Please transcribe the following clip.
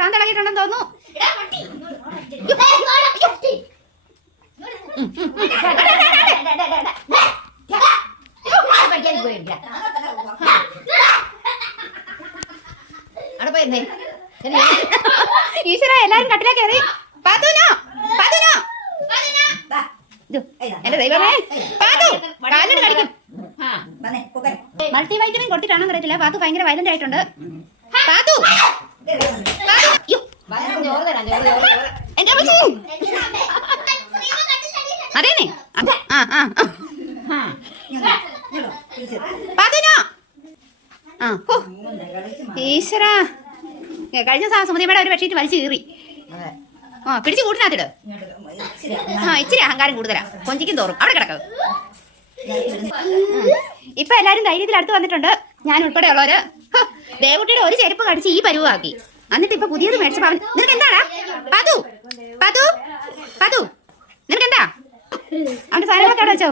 ഭ്രാന്ത് ഇളകിയിട്ടുണ്ടെന്ന് തോന്നുന്നു ഈശ്വര എല്ലാരും കട്ടിലേക്ക് കയറി. പതുനോ പതുനോ ഇത്, എന്റെ ദൈവമേ. പാത്തു കാലിട്ട് കടിക്കും. മൾട്ടി വൈറ്റമിൻ കൊടുത്തിട്ടാണോ അറിയത്തില്ല. പാത്തു ഭയങ്കര വയലന്റ് ആയിട്ടുണ്ട്. പാത്തു. എന്റെ. അതേനെ അതെ. ആ ആ ആ. പാത്തുനോ ആ ഈശ്വര. കഴിഞ്ഞ ദിവസം സുമതിയമ്മയുടെ ഒരു ബെഡ്ഷീറ്റ് വലിച്ചു കീറി. ആ പിടിച്ച് കൂട്ടിനകത്തിട്. ആ ഇച്ചിരി അഹങ്കാരം കൂടുതലാ. കൊഞ്ചിക്കും തോറും. അവിടെ കിടക്കാം. ഇപ്പൊ എല്ലാരും ധൈര്യത്തിൽ അടുത്ത് വന്നിട്ടുണ്ട്. ഞാൻ ഉൾപ്പെടെ ഉള്ളവര് ദേവുട്ടിയുടെ ഒരു ചെരുപ്പ് കടിച്ച് ഈ പരുവാക്കി എന്നിട്ട് ഇപ്പൊ പുതിയത് മേടിച്ചപ്പോ അവൻ നിനക്ക് എന്താടാ? പതു. പതു. പതു. നിനക്ക് എന്താ? അവന്റെ സാധനങ്ങളൊക്കെ അവിടെ വെച്ചോ?